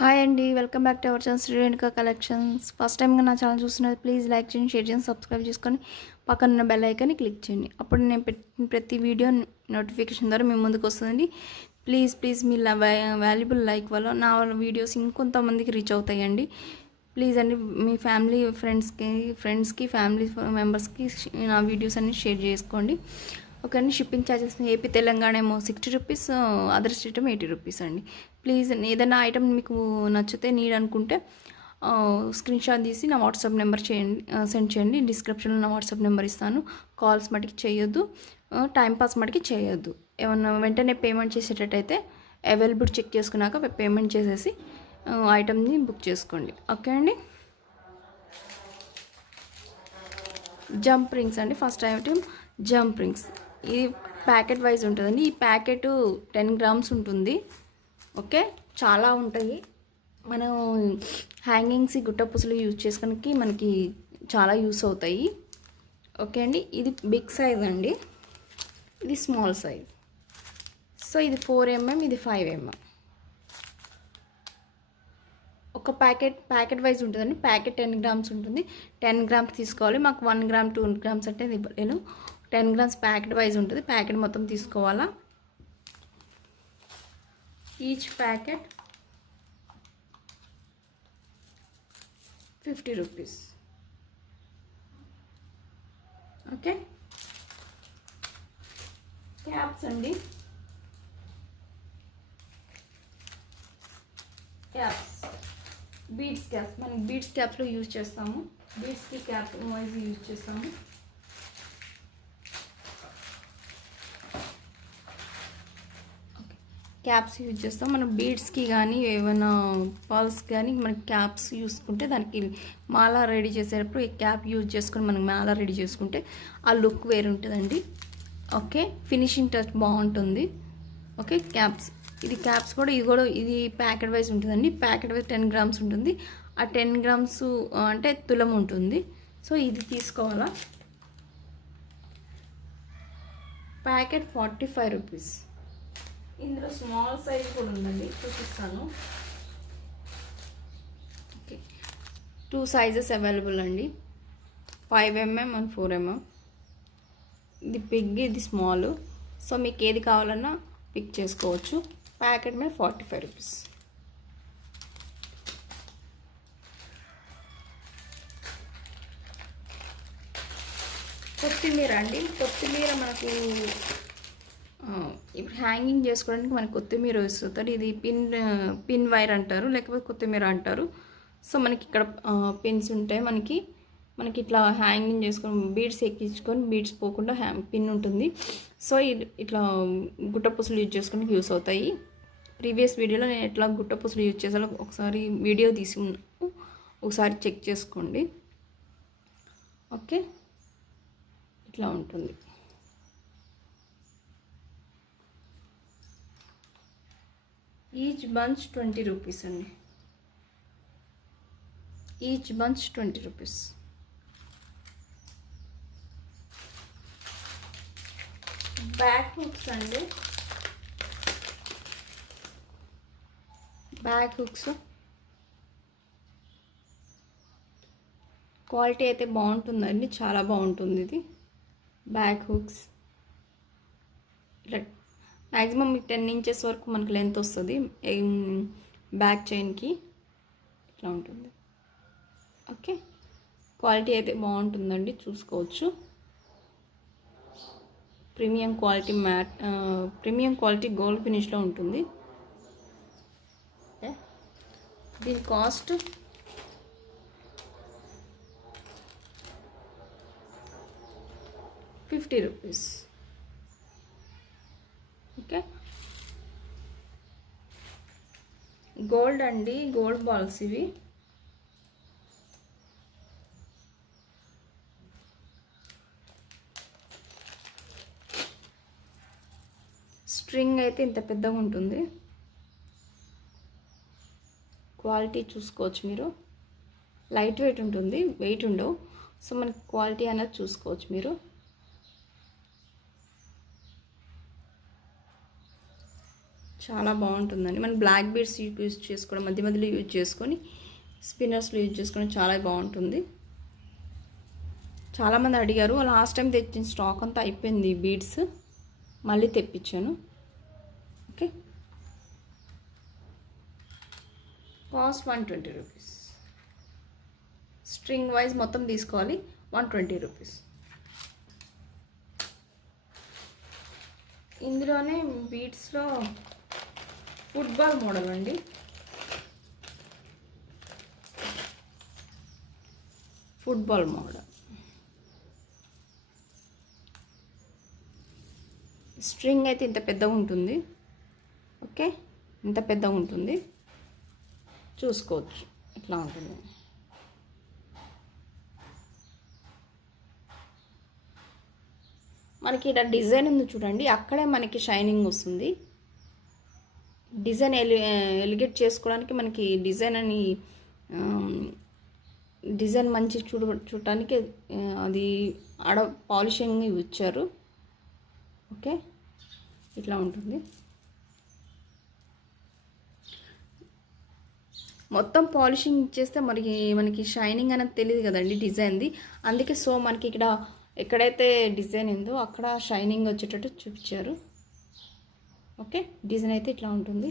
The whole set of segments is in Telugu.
హాయ్ అండి, welcome back to our channel Shri Renuka collections. First టైంగా నా ఛానల్ చూస్తున్నది ప్లీజ్ లైక్ చేయండి, షేర్ చేయండి, సబ్స్క్రైబ్ చేసుకొని పక్కన ఉన్న బెల్ ఐకాన్ని క్లిక్ చేయండి. అప్పుడు నేను పెట్టిన ప్రతి వీడియో నోటిఫికేషన్ ద్వారా మీ ముందుకు వస్తుందండి. ప్లీజ్ మీ వాల్యుబుల్ లైక్ వల్ల నా వీడియోస్ ఇంకొంతమందికి రీచ్ అవుతాయండి. ప్లీజ్ అండి, మీ ఫ్రెండ్స్కి ఫ్యామిలీ మెంబర్స్కి నా వీడియోస్ అన్ని షేర్ చేసుకోండి. ఓకే అండి. షిప్పింగ్ ఛార్జెస్ ఏపీ తెలంగాణ ఏమో 60 రూపీస్, అదర్ స్టేట్ ఏమో 80 రూపీస్ అండి. ప్లీజ్ ఏదైనా ఐటమ్ మీకు నచ్చితే నీడ్ అనుకుంటే స్క్రీన్ షాట్ తీసి నా వాట్సాప్ నెంబర్ సెండ్ చేయండి. డిస్క్రిప్షన్లో నా వాట్సాప్ నెంబర్ ఇస్తాను. కాల్స్ మటుకి చేయొద్దు, టైంపాస్ మటుకి చేయొద్దు. ఏమన్నా వెంటనే పేమెంట్ చేసేటట్టయితే అవైలబుల్ చెక్ చేసుకున్నాక పేమెంట్ చేసేసి ఐటమ్ని బుక్ చేసుకోండి. ఓకే అండి. జంప్ రింగ్స్ అండి. First item jump rings. ఇది ప్యాకెట్ వైజ్ ఉంటుందండి. ఈ ప్యాకెట్ 10 గ్రామ్స్ ఉంటుంది. ఓకే, చాలా ఉంటాయి. మనం హ్యాంగింగ్స్ గుట్టపుసలు యూజ్ చేసుకోవడానికి మనకి చాలా యూస్ అవుతాయి. ఓకే అండి. ఇది బిగ్ సైజ్ అండి, ఇది స్మాల్ సైజ్. సో ఇది 4 mm, ఇది 5 mm. ఒక ప్యాకెట్ వైజ్ ఉంటుందండి. ప్యాకెట్ 10 గ్రామ్స్ ఉంటుంది. 10 గ్రామ్స్ తీసుకోవాలి. మాకు 1 గ్రామ్ 2 గ్రామ్స్ అంటే నేను 10 గ్రామ్స్ ప్యాకెట్ వైజ్ ఉంటుంది. ప్యాకెట్ మొత్తం తీసుకోవాలా. Each packet 50 rupees. Okay. Caps అండి. Caps beads caps. మనం బీడ్స్ క్యాప్స్లో యూజ్ చేస్తాము. బీడ్స్కి క్యాప్ వైజ్ యూజ్ చేస్తాము. క్యాప్స్ యూజ్ చేస్తాం. మనం బీడ్స్కి కానీ ఏమైనా పర్ల్స్ కానీ మనకి క్యాప్స్ చూసుకుంటే దానికి మాల రెడీ చేసేటప్పుడు ఈ క్యాప్ యూజ్ చేసుకొని మనం మాల రెడీ చేసుకుంటే ఆ లుక్ వేరు ఉంటుందండి. ఓకే, ఫినిషింగ్ టచ్ బాగుంటుంది. Okay, caps. ఇది క్యాప్స్ కూడా ఇది ప్యాకెట్ వైజ్ ఉంటుందండి. ప్యాకెట్ వైజ్ 10 గ్రామ్స్ ఉంటుంది. ఆ 10 గ్రామ్స్ అంటే తులం ఉంటుంది. సో ఇది తీసుకోవాలా. Packet 45 rupees. ఇందులో స్మాల్ సైజ్ కూడా ఉందండి, చూపిస్తాను. ఓకే, 2 సైజెస్ అవైలబుల్ అండి, 5 mm అండ్ 4 mm. ఇది బిగ్, ఇది స్మాల్. సో మీకు ఏది కావాలన్నా పిక్ చేసుకోవచ్చు. ప్యాకెట్ మీద 45 రూపీస్. కొత్తిమీర అండి. కొత్తిమీర మనకు ఇప్పుడు హ్యాంగింగ్ చేసుకోవడానికి మనకి కొత్తిమీర వస్తుంది. ఇది పిన్ వైర్ అంటారు, లేకపోతే కొత్తిమీర అంటారు. సో మనకి ఇక్కడ పిన్స్ ఉంటాయి. మనకి ఇట్లా హ్యాంగింగ్ చేసుకొని బీడ్స్ ఎక్కించుకొని బీడ్స్ పోకుండా పిన్ ఉంటుంది. సో ఇట్లా గుట్టపూసలు యూజ్ చేసుకోవడానికి యూస్ అవుతాయి. ప్రీవియస్ వీడియోలో నేను ఎట్లా గుట్టపూసలు యూజ్ చేసాలో ఒకసారి వీడియో తీసి ఉన్నాను, ఒకసారి చెక్ చేసుకోండి. ఓకే, ఇట్లా ఉంటుంది. ఈచ్ బంచ్ 20 రూపీస్ అండి. Each bunch 20 rupees. Back hooks అండి. బ్యాక్ హుక్స్ క్వాలిటీ అయితే బాగుంటుందండి, చాలా బాగుంటుంది. ఇది బ్యాక్ హుక్స్ మ్యాక్సిమం 10 ఇంచెస్ వరకు మనకు లెంత్ వస్తుంది బ్యాక్ చైన్కి. ఇట్లా ఉంటుంది. ఓకే, క్వాలిటీ అయితే బాగుంటుందండి, చూసుకోవచ్చు. ప్రీమియం క్వాలిటీ గోల్డ్ ఫినిష్లో ఉంటుంది. దీని కాస్ట్ ₹50. ఓకే, గోల్డ్ అండి, గోల్డ్ బాల్స్ ఇవి. స్ట్రింగ్ అయితే ఇంత పెద్దగా ఉంటుంది. క్వాలిటీ చూసుకోవచ్చు మీరు. లైట్ వెయిట్ ఉంటుంది, వెయిట్ ఉండవు. సో మనకి క్వాలిటీ అనేది చూసుకోవచ్చు మీరు. చాలా బాగుంటుందండి. మనం బ్లాక్ బీడ్స్ యూజ్ చేసుకోవడం, మధ్య మధ్యలో యూజ్ చేసుకొని స్పిన్నర్స్లో యూజ్ చేసుకోవడం చాలా బాగుంటుంది. చాలామంది అడిగారు. లాస్ట్ టైం తెచ్చిన స్టాక్ అంతా అయిపోయింది బీడ్స్, మళ్ళీ తెప్పించాను. Okay, cost 120 rupees. String wise మొత్తం తీసుకోవాలి, 120 రూపీస్. ఇందులోనే బీడ్స్లో ఫుట్బాల్ మోడల్ అండి. ఫుట్బాల్ మోడల్ స్ట్రింగ్ అయితే ఇంత పెద్దగా ఉంటుంది. ఓకే, ఇంత పెద్దగా ఉంటుంది, చూసుకోవచ్చు ఇట్లా ఉంటుంది. మనకి ఇలా డిజైన్ ఉంది చూడండి, అక్కడే మనకి షైనింగ్ వస్తుంది. డిజైన్ ఎలిగేట్ చేసుకోవడానికి మనకి డిజైన్ మంచి చూడటానికి అది ఆడ పాలిషింగ్ ఇచ్చారు. ఓకే, ఇట్లా ఉంటుంది. మొత్తం పాలిషింగ్ ఇచ్చేస్తే మనకి షైనింగ్ అనేది తెలియదు కదండి డిజైన్ది. అందుకే సో మనకి ఇక్కడ ఎక్కడైతే డిజైన్ ఉందో అక్కడ షైనింగ్ వచ్చేటట్టు చూపించారు. ఓకే, డిజైన్ అయితే ఇట్లా ఉంటుంది.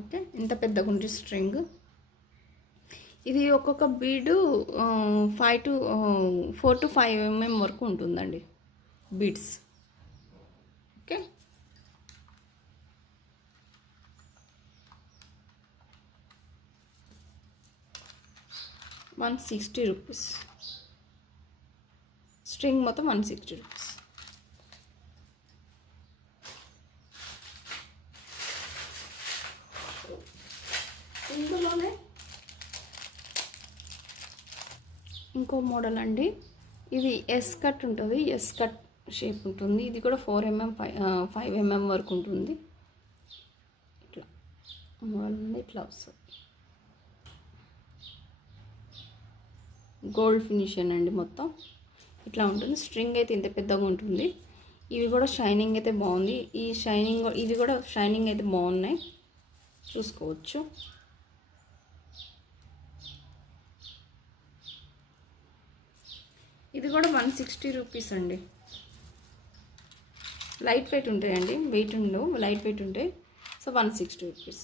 ఓకే, ఇంత పెద్దగా ఉంటుంది స్ట్రింగ్. ఇది ఒక్కొక్క బీడు 4 to 5 mm వరకు ఉంటుందండి బీడ్స్. ఓకే, ₹160. స్ట్రింగ్ మొత్తం ₹160. ఇందులోనే ఇంకో మోడల్ అండి. ఇది ఎస్ కట్ ఉంటుంది, ఎస్ కట్ షేప్ ఉంటుంది. ఇది కూడా 4 mm 5 mm వరకు ఉంటుంది. ఇట్లా మోడల్ ఉంది, ఇట్లా వస్తుంది. గోల్డ్ ఫినిషన్ అండి, మొత్తం ఇట్లా ఉంటుంది. స్ట్రింగ్ అయితే ఇంత పెద్దగా ఉంటుంది. ఇవి కూడా షైనింగ్ అయితే బాగుంది. ఇవి కూడా షైనింగ్ అయితే బాగున్నాయి, చూసుకోవచ్చు. ఇది కూడా ₹160 అండి. లైట్ వెయిట్ ఉంటాయండి, వెయిట్ ఉండవు, లైట్ వెయిట్ ఉంటాయి. సో ₹160.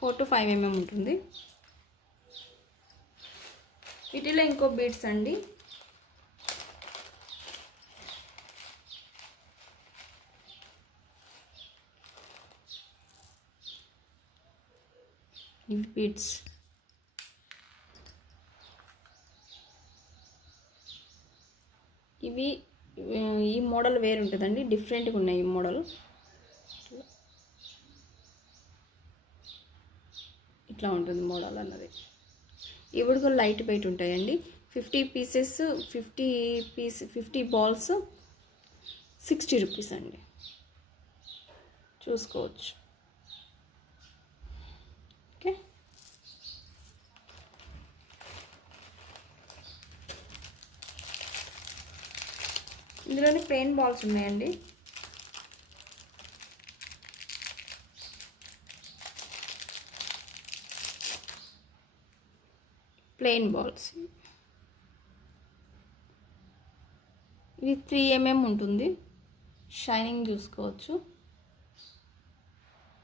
4 to 5 mm ఉంటుంది. వీటిలో ఇంకో బీడ్స్ అండి. ఇవి బీడ్స్. ఈ మోడల్ వేరు ఉంటుందండి, డిఫరెంట్గా ఉన్నాయి ఈ మోడల్. ఇట్లా ఉంటుంది మోడల్ అన్నది. ఇవి కూడా లైట్ వెయిట్ ఉంటాయండి. 50 పీసెస్ 50 బాల్స్ ₹60 అండి, చూసుకోవచ్చు. ఓకే, ఇందులోనే ప్లెయిన్ బాల్స్ ఉన్నాయండి. ప్లెయిన్ బాల్స్ ఇది 3 mm ఉంటుంది, షైనింగ్ చూసుకోవచ్చు.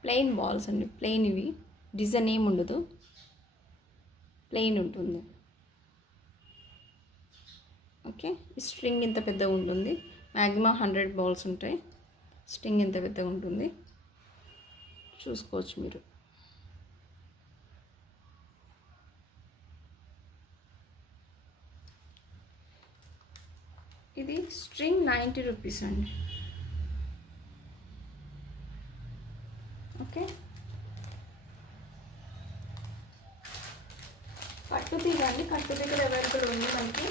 ప్లెయిన్ బాల్స్ అండి, ప్లెయిన్. ఇవి డిజైన్ ఏమి ఉండదు, ప్లెయిన్ ఉంటుంది. ఓకే, స్ట్రింగ్ ఇంత పెద్దగా ఉంటుంది. మ్యాక్సిమం 100 బాల్స్ ఉంటాయి. స్ట్రింగ్ ఇంత పెద్దగా ఉంటుంది, చూసుకోవచ్చు మీరు. ఇది స్ట్రింగ్ ₹90 అండి. ఓకే, కట్టుతీగ అండి. కట్టుతీగ కూడా అవైలబుల్ ఉంది మనకి.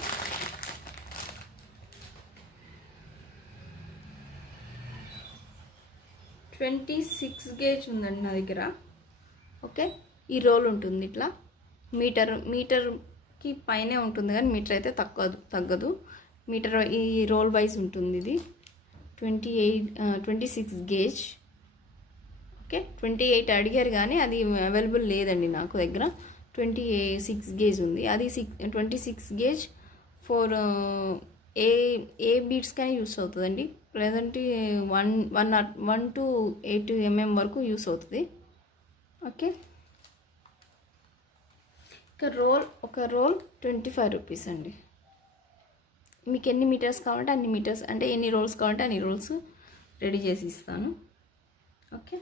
$26 గేజ్ ఉందండి నా దగ్గర. ఓకే, ఈ రోల్ ఉంటుంది ఇట్లా. మీటర్కి పైనే ఉంటుంది, కానీ మీటర్ అయితే తగ్గదు. మీటర్ ఈ రోల్ వైజ్ ఉంటుంది. ఇది 26 గేజ్. ఓకే, 28 అడిగారు కానీ అది అవైలబుల్ లేదండి నాకు దగ్గర. 26 గేజ్ ఉంది, అది 26 గేజ్ ఫోర్ ఏ బీట్స్ కానీ యూస్ అవుతుందండి. ప్రజెంట్ 1 to 8 mm వరకు యూస్ అవుతుంది. ఓకే, ఒక రోల్ 25 రూపీస్ అండి. మీకు ఎన్ని మీటర్స్ కావాలంటే అన్ని మీటర్స్, అంటే ఎన్ని రోల్స్ కావాలంటే అన్ని రోల్స్ రెడీ చేసి ఇస్తాను. ఓకే,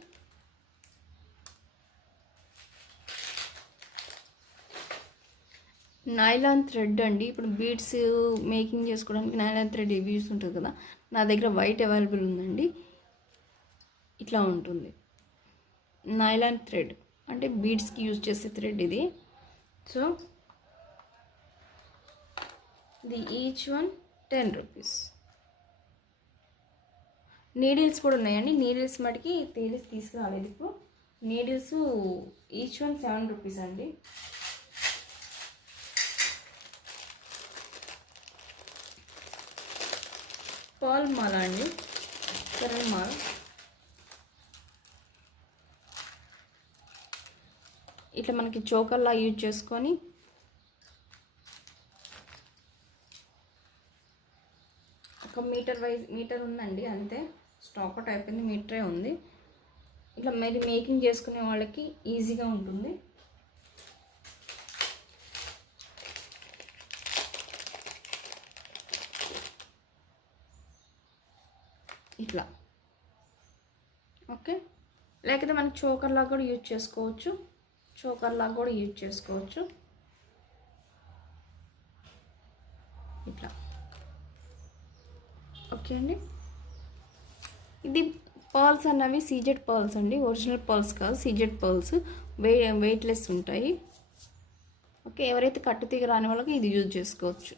నైలాన్ థ్రెడ్ అండి. ఇప్పుడు బీడ్స్ మేకింగ్ చేసుకోవడానికి నైలాన్ థ్రెడ్ యూస్ ఉంటుంది కదా, నా దగ్గర వైట్ అవైలబుల్ ఉందండి. ఇట్లా ఉంటుంది నైలాన్ థ్రెడ్, అంటే బీడ్స్కి యూజ్ చేసే థ్రెడ్ ఇది. సో ఇది ఈచ్ వన్ 10 రూపీస్. నీడిల్స్ కూడా ఉన్నాయండి. నీడిల్స్ మటుకి తీసుకురాలేదు ఇప్పుడు. నీడిల్స్ ఈచ్ వన్ 7 రూపీస్ అండి. పర్ల్ మాల అండి, పెరల్ మాల. ఇట్లా మనకి చోకర్లా యూజ్ చేసుకొని ఒక మీటర్ ఉందండి అంతే, స్టాక్ అవుట్ అయిపోయింది, మీటరే ఉంది. ఇట్లా మరి మేకింగ్ చేసుకునే వాళ్ళకి ఈజీగా ఉంటుంది. ఇట్లా ఓకే, లేకపోతే మనకి చోకర్లాగా కూడా యూజ్ చేసుకోవచ్చు. ఇట్లా ఓకే అండి. ఇది పర్ల్స్ అన్నవి సీజెడ్ పర్ల్స్ అండి, ఒరిజినల్ పర్ల్స్ కాదు, సీజెడ్ పర్ల్స్. వెయిట్లెస్ ఉంటాయి. ఓకే, ఎవరైతే కట్టు తీగ రాని వాళ్ళకి ఇది యూజ్ చేసుకోవచ్చు.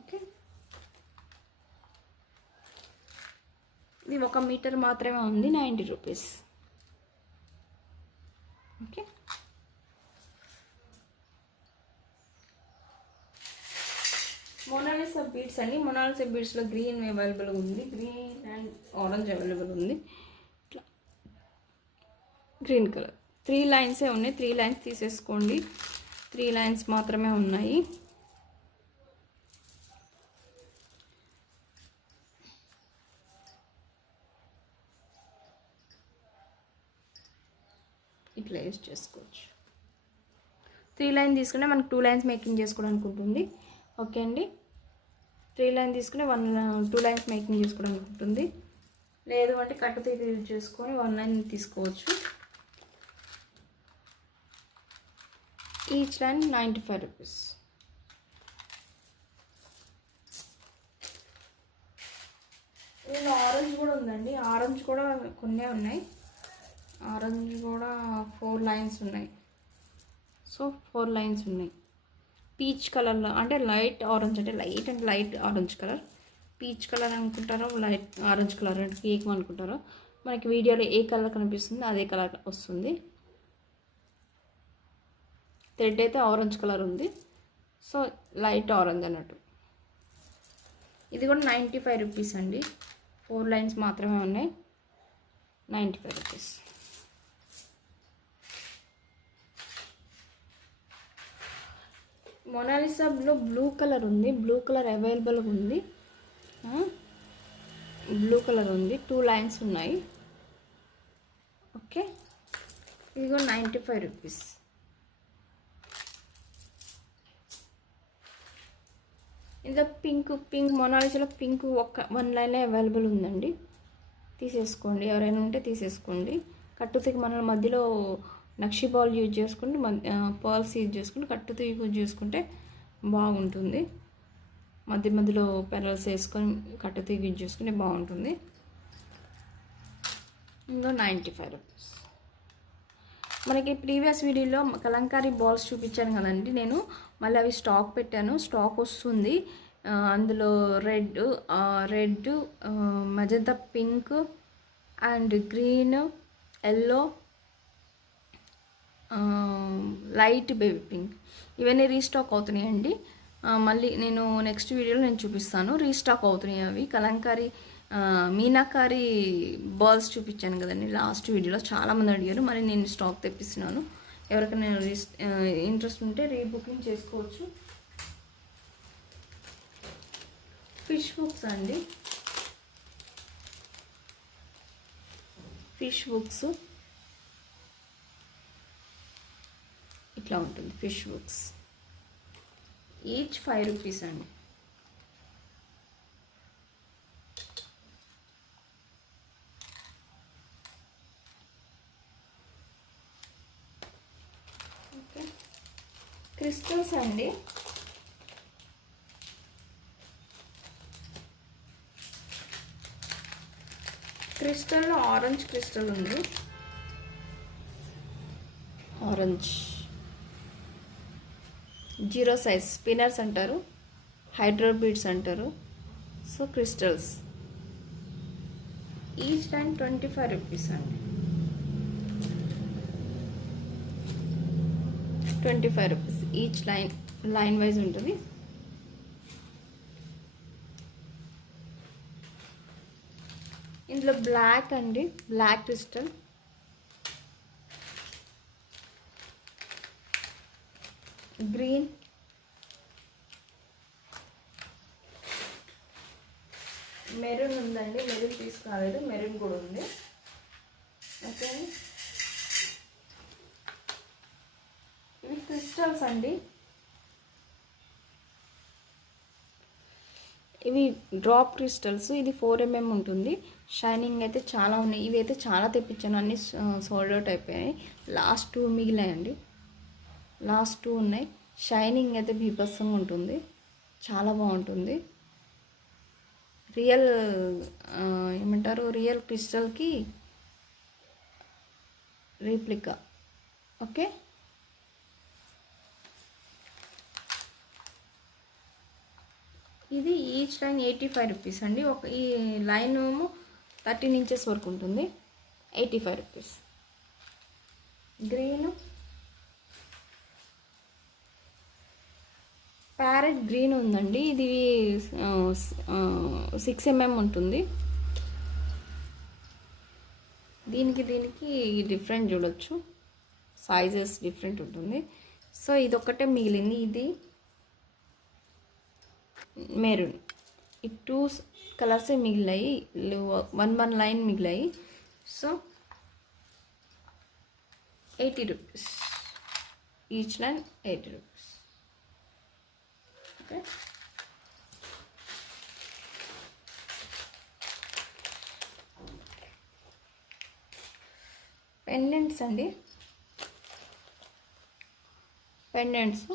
ఓకే, ఇది 1 మీటర్ మాత్రమే ఉంది, 90 రూపీస్. ఓకే, మొనాలిసా బీడ్స్ అండి. మొనాలిసా బీడ్స్లో గ్రీన్ అవైలబుల్ ఉంది, గ్రీన్ అండ్ ఆరెంజ్ అవైలబుల్ ఉంది. ఇట్లా గ్రీన్ కలర్ 3 లైన్సే ఉన్నాయి, 3 లైన్స్ తీసేసుకోండి. 3 లైన్స్ మాత్రమే ఉన్నాయి. ఇట్లా యూజ్ చేసుకోవచ్చు. 3 లైన్ తీసుకుంటే మనకు 2 లైన్స్ మేకింగ్ చేసుకోవడానికి ఉంటుంది. ఓకే అండి, 3 లైన్ తీసుకుని 2 లైన్స్ మేకింగ్ చేసుకోవడానికి ఉంటుంది. లేదు అంటే కట్టు తీగ యూజ్ చేసుకొని 1 లైన్ తీసుకోవచ్చు. Each line 95 rupees. నేను ఆరెంజ్ కూడా ఉందండి, ఆరెంజ్ కూడా కొన్నే ఉన్నాయి. ఆరెంజ్ కూడా 4 లైన్స్ ఉన్నాయి. సో 4 లైన్స్ ఉన్నాయి. పీచ్ కలర్లో, అంటే లైట్ ఆరెంజ్, అంటే light orange colour. Peach colour అనుకుంటారో లైట్ ఆరెంజ్ కలర్ అంటే ఏమనుకుంటారో, మనకి వీడియోలో ఏ కలర్ కనిపిస్తుందో అదే కలర్ వస్తుంది. థ్రెడ్ అయితే ఆరెంజ్ కలర్ ఉంది, సో లైట్ ఆరెంజ్ అన్నట్టు. ఇది కూడా 95 రూపీస్ అండి. 4 లైన్స్ మాత్రమే ఉన్నాయి, 95 రూపీస్. మొనాలిసాలో బ్లూ కలర్ ఉంది, బ్లూ కలర్ అవైలబుల్ ఉంది. బ్లూ కలర్ ఉంది, 2 లైన్స్ ఉన్నాయి. ఓకే, ఇది కూడా 95 రూపీస్. ఇందులో పింక్ మొనాలిసాలో పింక్ 1 లైన్ అవైలబుల్ ఉందండి, తీసేసుకోండి. ఎవరైనా ఉంటే తీసేసుకోండి. కట్టుతీగ మన మధ్యలో నక్షి బాల్ యూజ్ చేసుకుంటే, పర్ల్స్ యూజ్ చేసుకుంటే, కట్టుతీగ యూజ్ చేసుకుంటే బాగుంటుంది. మధ్యలో పెరల్స్ వేసుకొని కట్టుతీగ యూజ్ చేసుకుంటే బాగుంటుంది. ఇంకో 95 రూపీస్. మనకి ప్రీవియస్ వీడియోలో కలంకారీ బాల్స్ చూపించాను కదండి నేను, మళ్ళీ అవి స్టాక్ పెట్టాను, స్టాక్ వస్తుంది. అందులో red, magenta pink and green, yellow, light baby pink, ఇవన్నీ రీస్టాక్ అవుతున్నాయండి. మళ్ళీ నేను నెక్స్ట్ వీడియోలో చూపిస్తాను. రీస్టాక్ అవుతున్నాయి అవి. కలంకారీ మీనాకారి బాల్స్ చూపించాను కదండి లాస్ట్ వీడియోలో, చాలామంది అడిగారు. మరి నేను స్టాక్ తెప్పిస్తున్నాను. ఎవరికైనా ఇంట్రెస్ట్ ఉంటే రీబుకింగ్ చేసుకోవచ్చు. ఫిష్ బుక్స్ అండి, ఫిష్ బుక్స్ ఇట్లా ఉంటుంది. ఫిష్ బుక్స్ ఈచ్ 5 రూపీస్ అండి. ఓకే, క్రిస్టల్స్ అండి. క్రిస్టల్లో ఆరెంజ్ క్రిస్టల్ ఉంది. ఆరెంజ్ జీరో సైజ్ స్పిన్నర్స్ అంటారు, హైడ్రో బీడ్స్ అంటారు. So crystals each line 25 rupees అండి. 25 రూపీస్ ఈచ్ లైన్ వైజ్ ఉంటుంది. ఇందులో బ్లాక్ అండి, బ్లాక్ క్రిస్టల్, గ్రీన్, మెరూన్ ఉందండి. మెరూన్ తీసుకురాలేదు, మెరూన్ కూడా ఉంది. ఓకే, ఇవి క్రిస్టల్స్ అండి. ఇవి డ్రాప్ క్రిస్టల్స్. ఇది 4 mm ఉంటుంది. షైనింగ్ అయితే చాలా ఉన్నాయి. ఇవి అయితే చాలా తెప్పించాను, అన్నీ సోల్డ్ అవుట్ అయిపోయాయి. లాస్ట్ 2 మిగిలాయండి. లాస్ట్ 2 ఉన్నాయి. షైనింగ్ అయితే బీభత్సంగా ఉంటుంది, చాలా బాగుంటుంది. రియల్ ఏమంటారు, రియల్ క్రిస్టల్కి రీప్లికా. ఓకే, ఇది ఈచ్ లైన్ 85 రూపీస్ అండి. ఈ లైన్ ఏమో 13 ఇంచెస్ వరకు ఉంటుంది. 85 రూపీస్. గ్రీన్, ప్యారెట్ గ్రీన్ ఉందండి. ఇది 6 mm ఉంటుంది. దీనికి డిఫరెంట్ చూడొచ్చు, సైజెస్ డిఫరెంట్ ఉంటుంది. సో ఇది ఒక్కటే మిగిలింది. ఇది మెరూన్. ఈ 2 కలర్సే మిగిలాయి, 1 లైన్ మిగిలాయి. So 80 rupees each line, 80 rupees. Okay, pendants అండి. పెండెంట్స్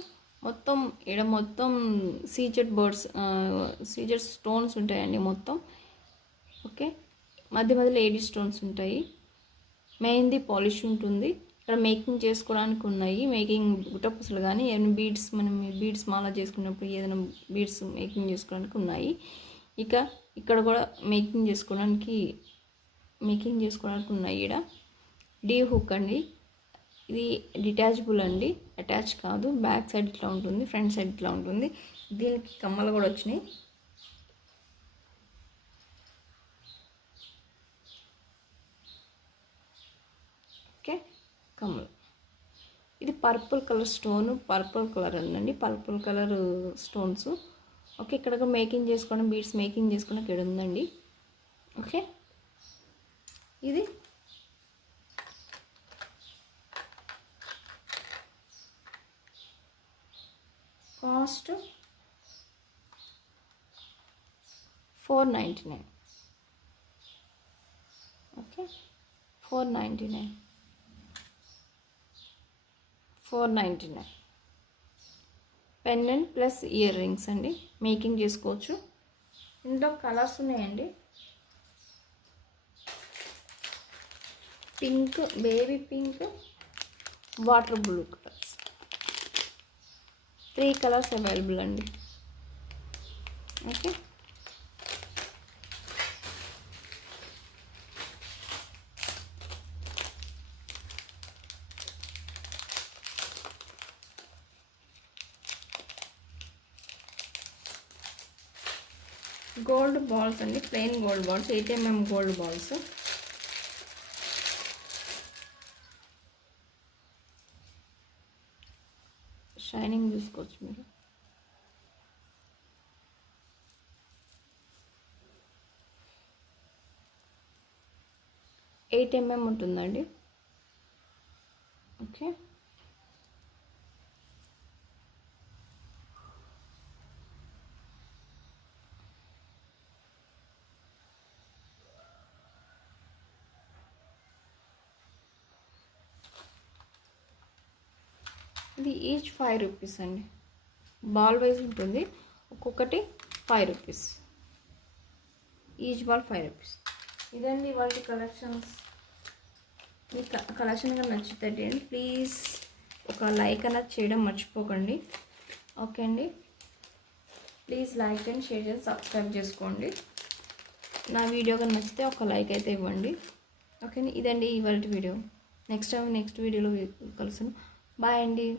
మొత్తం మొత్తం సీజెడ్ బర్డ్స్, సీజెడ్ స్టోన్స్ ఉంటాయండి మొత్తం. ఓకే, మధ్యలో ఏడీ స్టోన్స్ ఉంటాయి. మెహందీ పాలిష్ ఉంటుంది. ఇక్కడ మేకింగ్ చేసుకోవడానికి ఉన్నాయి. మేకింగ్ గుట్టపూసలు కానీ ఏమైనా బీడ్స్, మనం బీడ్స్ మాల చేసుకున్నప్పుడు ఏదైనా బీడ్స్ మేకింగ్ చేసుకోవడానికి ఉన్నాయి. ఇక ఇక్కడ కూడా మేకింగ్ చేసుకోవడానికి ఉన్నాయి. ఇక్కడ డీ హుక్ అండి. ఇది డిటాచబుల్ అండి, అటాచ్ కాదు. బ్యాక్ సైడ్ ఇట్లా ఉంటుంది, ఫ్రంట్ సైడ్ ఇట్లా ఉంటుంది. దీనికి కమ్మలు కూడా వచ్చినాయి. ఓకే, కమ్మలు. ఇది purple colour stone, purple colour అండి, పర్పుల్ కలర్ స్టోన్స్. ఓకే, ఇక్కడ మేకింగ్ చేసుకోవడం, బీడ్స్ మేకింగ్ చేసుకోవడం ఇక్కడ ఉందండి. ఓకే, ఇది cost 499. Okay, 499 pendant plus ear rings అండి. మేకింగ్ చేసుకోవచ్చు. ఇందులో కలర్స్ ఉన్నాయండి. Pink, baby pink, water blue colours. 3 colours available అండి. ఓకే, గోల్డ్ బాల్స్ అండి, plain gold balls, 8 mm gold balls. Shining చూసుకోవచ్చు మీరు. ఎయిట్ mm ఉంటుందండి. ఓకే, ఇది ఈచ్ 5 రూపీస్ అండి. బాల్ వైజ్ ఉంటుంది, ఒక్కొక్కటి 5 రూపీస్. Each ball 5 rupees. ఇదండి వాటి కలెక్షన్స్. మీ కలెక్షన్గా నచ్చుతుంది ప్లీజ్ ఒక లైక్ అన్నది చేయడం మర్చిపోకండి. ఓకే అండి, ప్లీజ్ లైక్ అండ్ షేర్ చేసి సబ్స్క్రైబ్ చేసుకోండి. నా వీడియో కానీ నచ్చితే ఒక లైక్ అయితే ఇవ్వండి. ఓకే అండి, ఇదండి ఇవాళ వీడియో. నెక్స్ట్ వీడియోలో కలుస్తాను. బాయ్ అండి.